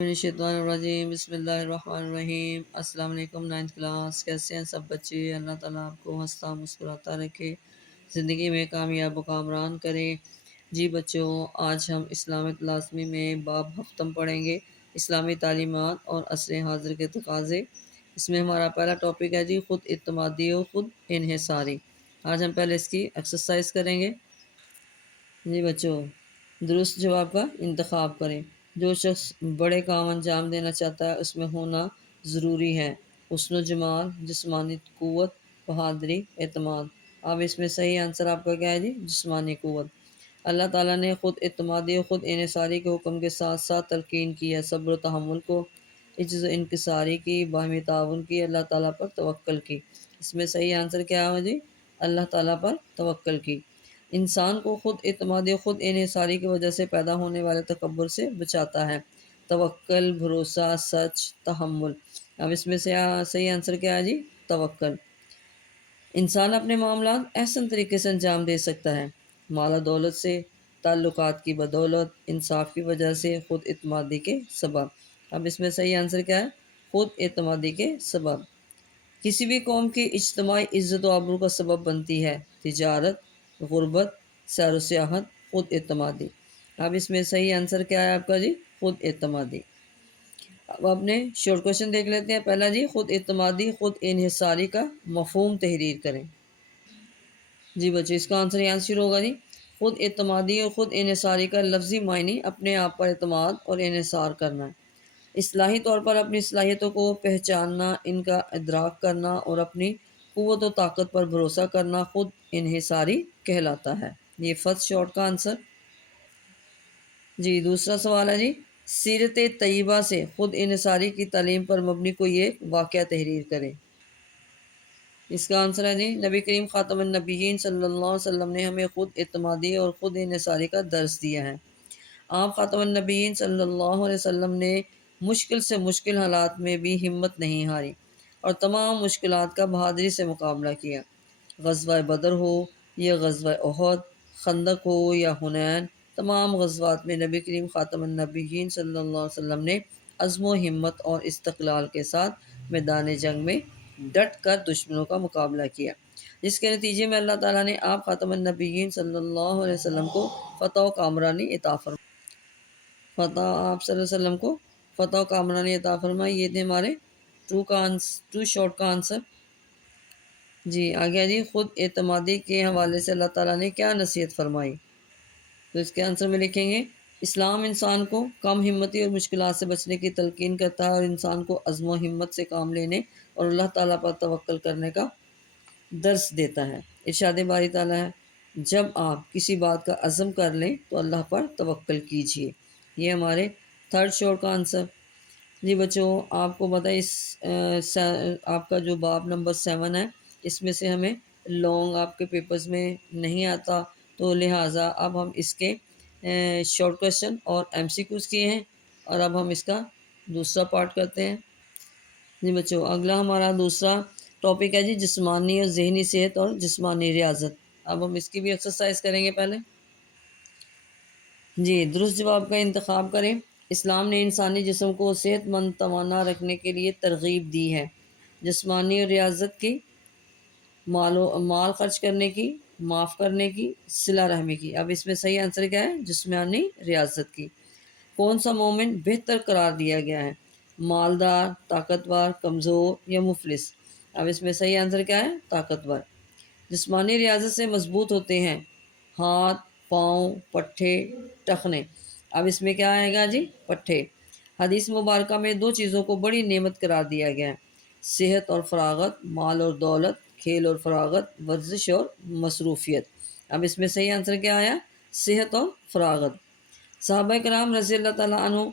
शैतानिर्रजीम बिस्मिल्लाहिर्रहमानिर्रहीम। अस्सलाम वालेकुम। 9th क्लास, कैसे हैं सब बच्चे? अल्लाह ताला आपको हंसता मुस्कुराता रखे, ज़िंदगी में कामयाब व कामरान करे। जी बच्चों, आज हम इस्लामिक लाज़मी में बाब हफ्तम पढ़ेंगे, इस्लामी तालीमात और असर हाज़िर के तकाज़े। इसमें हमारा पहला टॉपिक है जी ख़ुद इत्तमादी व ख़ुद इन्हिसारी। आज हम पहले इसकी एक्सरसाइज करेंगे। जी बच्चों, दुरुस्त जवाब का इंतखाब करें। जो शख्स बड़े काम अंजाम देना चाहता है उसमें होना ज़रूरी है हुस्न जमाल, जिस्मानी क़ुव्वत, बहादुरी, एतमाद। अब इसमें सही आंसर आपका क्या है जी? जिस्मानी क़ुव्वत। अल्लाह ताला ने ख़ुद एतमादी और ख़ुद इन्हिसारी के हुक्म के साथ साथ तलकीन की है सब्र व तहम्मुल को, इज्ज़ व इनकिसारी की, बाहमी ताउन की, अल्लाह ताला पर तवक्कुल की। इसमें सही आंसर क्या है जी? अल्लाह ताला पर तवक्कुल की। इंसान को ख़ुद एतमादी ख़ुद इन्हिसारी की वजह से पैदा होने वाले तकब्बुर से बचाता है। तवक्कुल, भरोसा, सच, तहम्मुल। अब इसमें से सही आंसर क्या है जी? तवक्कुल। इंसान अपने मामलात एहसन तरीके से अंजाम दे सकता है, माला दौलत से, ताल्लुकात की बदौलत, इंसाफ की वजह से, ख़ुद एतमादी के सबब। अब इसमें सही आंसर क्या है? ख़ुद एतमादी के सबब। किसी भी कौम की इज्तिमाई इज़्ज़त व आबरू का सबब बनती है तिजारत, गुर्बत, सैर व सियाहत, ख़ुद एतमादी। अब इसमें सही आंसर क्या है आपका जी? ख़ुद एतमादी। अब अपने शॉर्ट क्वेश्चन देख लेते हैं। पहला जी, ख़ुद एतमादी ख़ुद इन्हिसारी का मफ़हूम तहरीर करें। जी बच्चों, इसका आंसर यहाँ से शुरू होगा जी। ख़ुद एतमादी और ख़ुद इन्हिसारी का लफ्ज़ी मायने अपने आप पर एतमाद और इन्हिसार करना है। इस्लाही तौर पर अपनी सलाहियतों को पहचानना, इनका इदराक करना और अपनी क़ुव्वत व ताकत पर भरोसा करना ख़ुद इन्हिसारी कहलाता है। ये फर्स्ट शॉर्ट का आंसर। जी दूसरा सवाल है जी, सीरत तय्यबा से ख़ुद इन्हिसारी की तालीम पर मबनी कोई एक वाक़या तहरीर करें। इसका आंसर है जी, नबी करीम ख़ातमुन नबिय्यीन सल्लल्लाहु अलैहि वसल्लम ने हमें ख़ुद एतमादी और ख़ुद इन्हिसारी का दर्स दिया है। आप ख़ातमुन नबिय्यीन सल्लल्लाहु अलैहि वसल्लम ने मुश्किल से मुश्किल हालात में भी हिम्मत नहीं हारी और तमाम मुश्किलात का बहादुरी से मुकाबला किया। ग़ज़वा बदर हो या ग़ज़वा उहद, खंदक हो या हुनैन, तमाम ग़ज़वात में नबी करीम ख़ातमुन नबिय्यीन सल्लल्लाहु अलैहि वसल्लम ने अज़्म व हिम्मत और इस्तक़लाल के साथ मैदान जंग में डट कर दुश्मनों का मुकाबला किया, जिसके नतीजे में अल्लाह ताला ने आप ख़ातमुन नबिय्यीन सल्लल्लाहु अलैहि वसल्लम को फ़तह व कामरानी अता फरमाई। आप सल्लल्लाहु अलैहि वसल्लम को फ़तह व कामरानी अता फरमाई। ये थे हमारे टू शॉर्ट का आंसर। जी आगे जी, ख़ुद एतमादी के हवाले से अल्लाह ताला ने क्या नसीहत फरमाई? तो इसके आंसर में लिखेंगे, इस्लाम इंसान को कम हिम्मती और मुश्किलात से बचने की तलकीन करता है और इंसान को अज़्म व हिम्मत से काम लेने और अल्लाह ताला पर तवक्कुल करने का दर्स देता है। इरशाद बारी ताला है, जब आप किसी बात का अज़्म कर लें तो अल्लाह पर तवक्कुल कीजिए। ये हमारे थर्ड शॉर्ट का आंसर। जी बच्चों, आपको पता है आपका जो बाब नंबर 7 है, इसमें से हमें लॉन्ग आपके पेपर्स में नहीं आता, तो लिहाजा अब हम इसके शॉर्ट क्वेश्चन और एमसीक्यूज़ किए हैं और अब हम इसका दूसरा पार्ट करते हैं। जी बच्चों, अगला हमारा दूसरा टॉपिक है जी जिस्मानी और ज़हनी सेहत और जिस्मानी रियाजत। अब हम इसकी भी एक्सरसाइज करेंगे पहले। जी दुरुस्त जवाब का इंतखाब करें। इस्लाम ने इंसानी जिस्म को सेहतमंद तवाना रखने के लिए तरगीब दी है। जिस्मानी और रियाजत की, माल खर्च करने की, माफ़ करने की, सिला रहमी की। अब इसमें सही आंसर क्या है? जिस्मानी रियाजत की। कौन सा मोमिन बेहतर करार दिया गया है? मालदार, ताकतवर, कमज़ोर या मुफलिस? अब इसमें सही आंसर क्या है? ताकतवर। जिस्मानी रियाजत से मजबूत होते हैं हाथ, पाँव, पट्ठे, टखने। अब इसमें क्या आएगा जी? पट्ठे। हदीस मुबारक में दो चीज़ों को बड़ी नेमत करार दिया गया है, सेहत और फरागत, माल और दौलत, खेल और फरागत, वर्जिश और मसरूफियत। अब इसमें सही आंसर क्या आया? सेहत और फरागत। सहाबा कराम रज़ी अल्लाह ताला अन्हु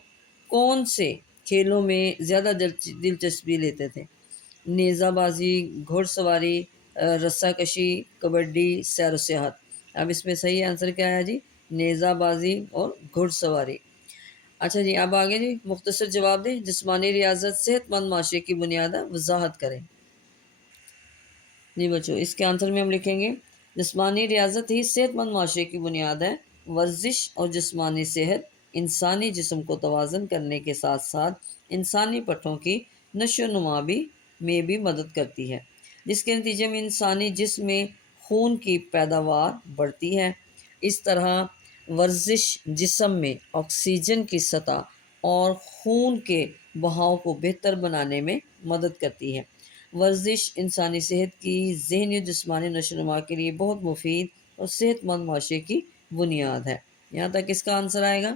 कौन से खेलों में ज़्यादा दिलचस्पी लेते थे? नेज़ाबाजी, घुड़सवारी, रस्साकशी, कबड्डी, सैर व सियाहत। अब इसमें सही आंसर क्या है जी? नेज़ाबाजी और घुड़सवारी। अच्छा जी, अब आगे जी, मुख्तसर जवाब दें। जिस्मानी रियाजत सेहतमंद माशरे की बुनियाद वजाहत करें। जी बच्चों, इसके आंसर में हम लिखेंगे, जिस्मानी रियाजत ही सेहतमंद माशरे की बुनियाद है। वर्जिश और जिस्मानी सेहत انسانی جسم کو توازن کرنے کے ساتھ ساتھ انسانی پٹھوں کی نشو و نما میں بھی مدد کرتی ہے، جس کے نتیجے میں انسانی جسم میں خون کی پیداوار بڑھتی ہے۔ اس طرح ورزش جسم میں آکسیجن کی سطح اور خون کے بہاؤ کو بہتر بنانے میں مدد کرتی ہے۔ ورزش انسانی صحت کی ذہنی و جسمانی نشو و نما کے لیے بہت مفید اور صحت مند معاشرے کی بنیاد ہے۔ یہاں تک اس کا آنسر آئے گا۔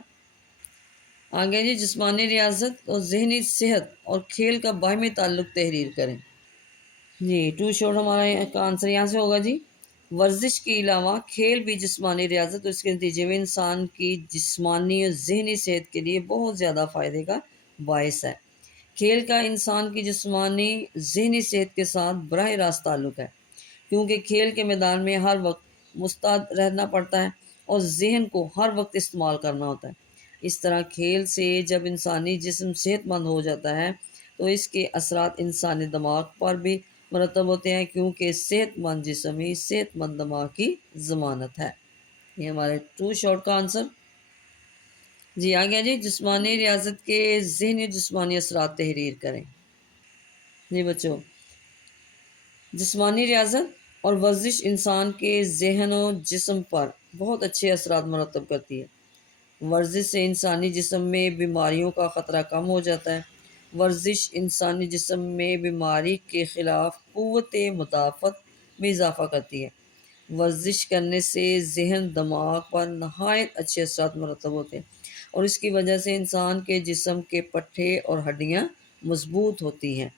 آگے جی، جسمانی ریاضت اور ذہنی صحت اور کھیل کا باہمی تعلق تحریر کریں۔ جی، ٹو شارٹ ہمارا کا آنسر یہاں سے ہوگا جی، ورزش کے علاوہ کھیل بھی جسمانی ریاضت اور اس کے نتیجے میں انسان کی جسمانی اور ذہنی صحت کے لیے بہت زیادہ فائدے کا باعث ہے۔ کھیل کا انسان کی جسمانی ذہنی صحت کے ساتھ براہ راست تعلق ہے، کیونکہ کھیل کے میدان میں ہر وقت مستعد رہنا پڑتا ہے اور ذہن کو ہر وقت استعمال کرنا ہوتا ہے۔ اس طرح کھیل سے جب انسانی جسم صحت مند ہو جاتا ہے تو اس کے اثرات انسانی دماغ پر بھی مرتب ہوتے ہیں، کیونکہ صحت مند جسم ہی صحت مند دماغ کی ضمانت ہے۔ یہ ہمارے ٹو شارٹ کا آنسر۔ جی آگے جی، جسمانی ریاضت کے ذہنی و جسمانی اثرات تحریر کریں۔ جی بچوں، جسمانی ریاضت اور ورزش انسان کے ذہن و جسم پر بہت اچھے اثرات مرتب کرتی ہے۔ ورزش سے انسانی جسم میں بیماریوں کا خطرہ کم ہو جاتا ہے۔ ورزش انسانی جسم میں بیماری کے خلاف قوت مدافعت میں اضافہ کرتی ہے۔ ورزش کرنے سے ذہن دماغ پر نہایت اچھے اثرات مرتب ہوتے ہیں اور اس کی وجہ سے انسان کے جسم کے پٹھے اور ہڈیاں مضبوط ہوتی ہیں۔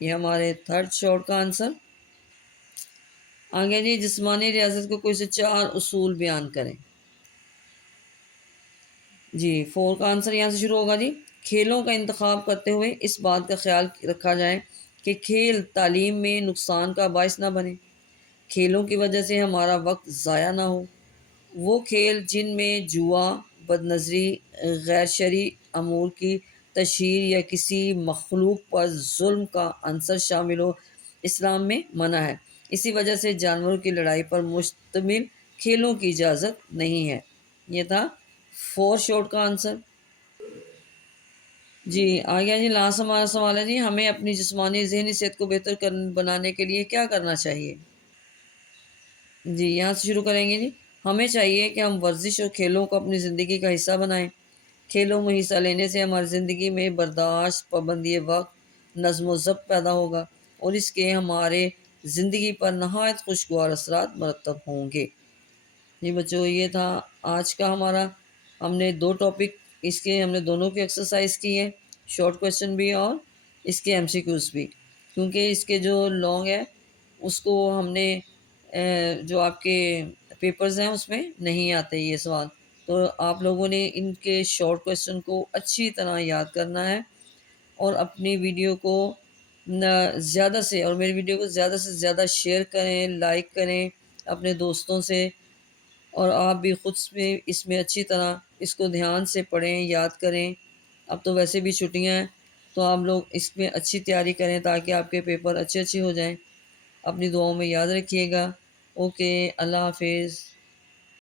یہ ہمارے تھرڈ شارٹ کا آنسر۔ آگے جی، جسمانی ریاضت کو کوئی سے 4 اصول بیان کریں۔ جی، 4 کا آنسر یہاں سے شروع ہوگا جی، کھیلوں کا انتخاب کرتے ہوئے اس بات کا خیال رکھا جائے کہ کھیل تعلیم میں نقصان کا باعث نہ بنے۔ کھیلوں کی وجہ سے ہمارا وقت ضائع نہ ہو۔ وہ کھیل جن میں جوا، بد نظری، غیر شرعی امور کی تشہیر یا کسی مخلوق پر ظلم کا عنصر شامل ہو، اسلام میں منع ہے۔ اسی وجہ سے جانوروں کی لڑائی پر مشتمل کھیلوں کی اجازت نہیں ہے۔ یہ تھا 4 شارٹ کا آنسر۔ جی آگے جی، لاسٹ ہمارا سوال ہے جی، ہمیں اپنی جسمانی ذہنی صحت کو بہتر بنانے کے لیے کیا کرنا چاہیے؟ جی یہاں سے شروع کریں گے جی، ہمیں چاہیے کہ ہم ورزش اور کھیلوں کو اپنی زندگی کا حصہ بنائیں۔ کھیلوں میں حصہ لینے سے ہماری زندگی میں برداشت، پابندی وقت، نظم و ضبط پیدا ہوگا اور اس کے ہمارے زندگی پر نہایت خوشگوار اثرات مرتب ہوں گے۔ جی بچوں، یہ تھا آج کا ہمارا، ہم نے 2 ٹاپک اس کے، ہم نے دونوں کی ایکسرسائز کی ہے، شارٹ کویشچن بھی اور اس کے MCQs بھی، کیونکہ اس کے جو لانگ ہے اس کو ہم نے جو آپ کے پیپرز ہیں اس میں نہیں آتے یہ سوال، تو آپ لوگوں نے ان کے شارٹ کویشچن کو اچھی طرح یاد کرنا ہے اور اپنی ویڈیو کو زیادہ سے، اور میری ویڈیو کو زیادہ سے زیادہ شیئر کریں، لائک کریں اپنے دوستوں سے، اور آپ بھی خود میں اس میں اچھی طرح اس کو دھیان سے پڑھیں، یاد کریں۔ اب تو ویسے بھی چھٹیاں ہیں تو آپ لوگ اس میں اچھی تیاری کریں تاکہ آپ کے پیپر اچھے ہو جائیں۔ اپنی دعاؤں میں یاد رکھیے گا۔ اوکے، اللہ حافظ۔